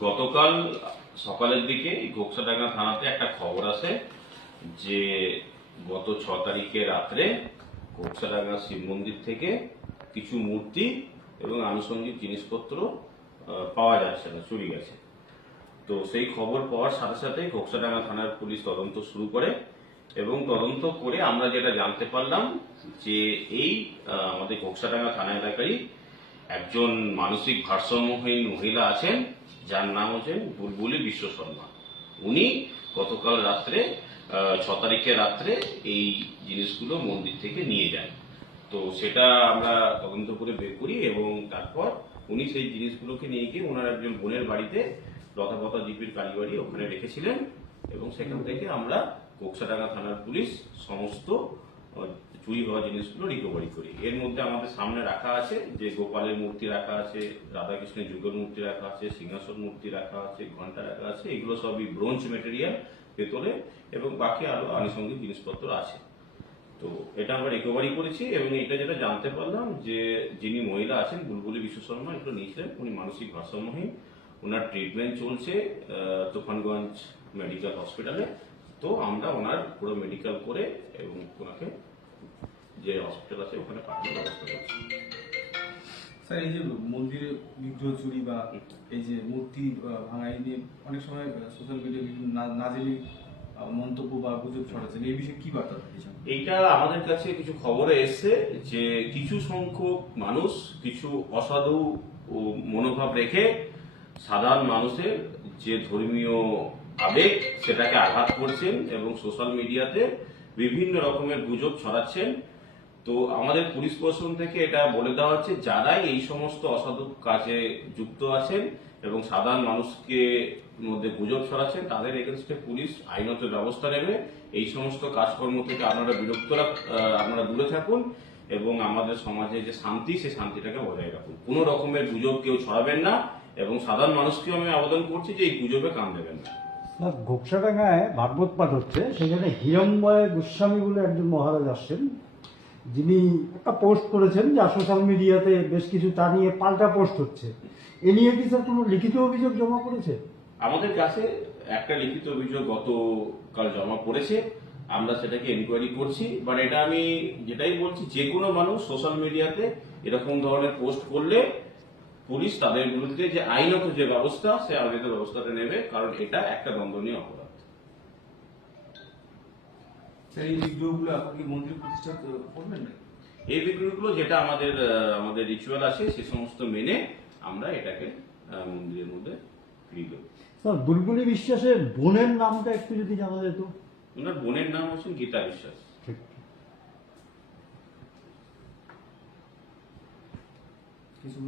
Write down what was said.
গতকাল সকালের দিকে ঘোকসাডাঙ্গা থানাতে একটা খবর আসে যে গত ছ তারিখে রাত্রে ঘোকসাডাঙ্গা শিব মন্দির থেকে কিছু মূর্তি এবং আনুষঙ্গিক জিনিসপত্র পাওয়া যাচ্ছে না, চুরি গেছে। তো সেই খবর পাওয়ার সাথে সাথে ঘোকসাডাঙ্গা থানার পুলিশ তদন্ত শুরু করে এবং তদন্ত করে আমরা যেটা জানতে পারলাম যে এই আমাদের ঘোকসাডাঙ্গা থানা এলাকারই একজন মানসিক ভারসাম্যহীন মহিলা আছেন, যার নাম হচ্ছেন বুলবুলি বিশ্ব শর্মা। উনি গতকাল রাত্রে ছ তারিখে রাত্রে এই জিনিসগুলো মন্দির থেকে নিয়ে যান। তো সেটা আমরা তদন্ত করে বের করি এবং তারপর উনি সেই জিনিসগুলোকে নিয়ে গিয়ে ওনার একজন বোনের বাড়িতে লতাপতা জিপির কালীবাড়ি ওখানে রেখেছিলেন এবং সেখান থেকে আমরা কোকসাডাঙ্গা থানার পুলিশ সমস্ত চুরি হওয়া জিনিসগুলো রিকভারি করি। এর মধ্যে আমাদের সামনে রাখা আছে, যে গোপালের মূর্তি রাখা আছে, রাধাকৃষ্ণের যুগের মূর্তি রাখা আছে, সিংহাসন মূর্তি রাখা আছে, ঘণ্টা রাখা আছে, এগুলো সবই ব্রোঞ্জ মেটেরিয়াল ভেতরে এবং বাকি আরও আনুষঙ্গিক জিনিসপত্র আছে। তো এটা আমরা রিকভারি করেছি এবং এটা যেটা জানতে পারলাম যে যিনি মহিলা আছেন, বুলবুলি বিশ্ব শর্মা, এগুলো নিয়েছিলেন। উনি মানসিক ভারসাম্যহীন ওনার ট্রিটমেন্ট চলছে তুফানগঞ্জ মেডিকেল হসপিটালে তো আমরা ওনার পুরো মেডিকেল করে এবং ওনাকে যে হসপিটাল আছে ওখানে পাঠানোর ব্যবস্থা করছি। স্যার এই যে মন্দিরে বিগ্রহ চুরি বা এই যে মূর্তি ভাঙাই নিয়ে অনেক সময় সোশ্যাল মিডিয়ায় বিভিন্ন নাজেলি মন্তব্য বা গুজব ছড়াচ্ছেন। এই বিষয়ে কি বার্তা দিয়েছেন এইটা আমাদের কাছে কিছু খবরে এসছে যে কিছু সংখ্যক মানুষ কিছু অসাধু ও মনোভাব রেখে সাধারণ মানুষের যে ধর্মীয় আবেগ সেটাকে আঘাত করছেন এবং সোশ্যাল মিডিয়াতে বিভিন্ন রকমের গুজব ছড়াচ্ছেন। তো আমাদের পুলিশ প্রশাসন থেকে এটা বলে দেওয়া হচ্ছে, যারাই এই সমস্ত অসাধু কাজে যুক্ত আছেন এবং সাধারণ মানুষকে মধ্যে গুজব ছড়াচ্ছেন, তাদের এগেনস্টে পুলিশ আইনত ব্যবস্থা নেবে। এই সমস্ত কাজকর্ম থেকে আপনারা বিরক্ত আপনারা দূরে থাকুন এবং আমাদের সমাজে যে শান্তি, সেই শান্তিটাকে বজায় রাখুন। কোনো রকমের গুজব কেউ ছড়াবেন না এবং সাধারণ মানুষকেও আমি আবেদন করছি যে এই গুজবে কান দেবেন না। ঘোকসাডাঙ্গায় ভাগবত পাঠ হচ্ছে, সেখানে হিরম্বয় গোস্বামী বলে একজন মহারাজ আসছেন। যিনি একটা পোস্ট করেছেন যা সোশ্যাল মিডিয়াতে বেশ কিছু তা নিয়ে পাল্টা পোস্ট হচ্ছে। এ নিয়ে কি স্যার কোনো লিখিত অভিযোগ জমা করেছে আমাদের কাছে একটা লিখিত অভিযোগ গতকাল জমা পড়েছে। আমরা সেটাকে এনকোয়ারি করছি বাট এটা আমি যেটাই বলছি, যে কোনো মানুষ সোশ্যাল মিডিয়াতে এরকম ধরনের পোস্ট করলে পুলিশ তাদের বিরুদ্ধে যে আইনত যে ব্যবস্থা, সে আইনত ব্যবস্থাটা নেবে, কারণ এটা একটা দণ্ডনীয় অপরাধ। স্যার এই বিগ্রহগুলো আপনার মন্দির প্রতিষ্ঠা করবেন না এই বিক্রিগুলো যেটা আমাদের আমাদের রিচুয়াল আছে সে সমস্ত মেনে আমরা এটাকে মন্দিরের মধ্যে ফিরিয়ে দেবো। স্যার বুলবুলি বিশ্বাসের বোনের নামটা একটু যদি জানা যেত ওনার বোনের নাম হচ্ছেন গীতা বিশ্বাস। ঠিক। কিছু।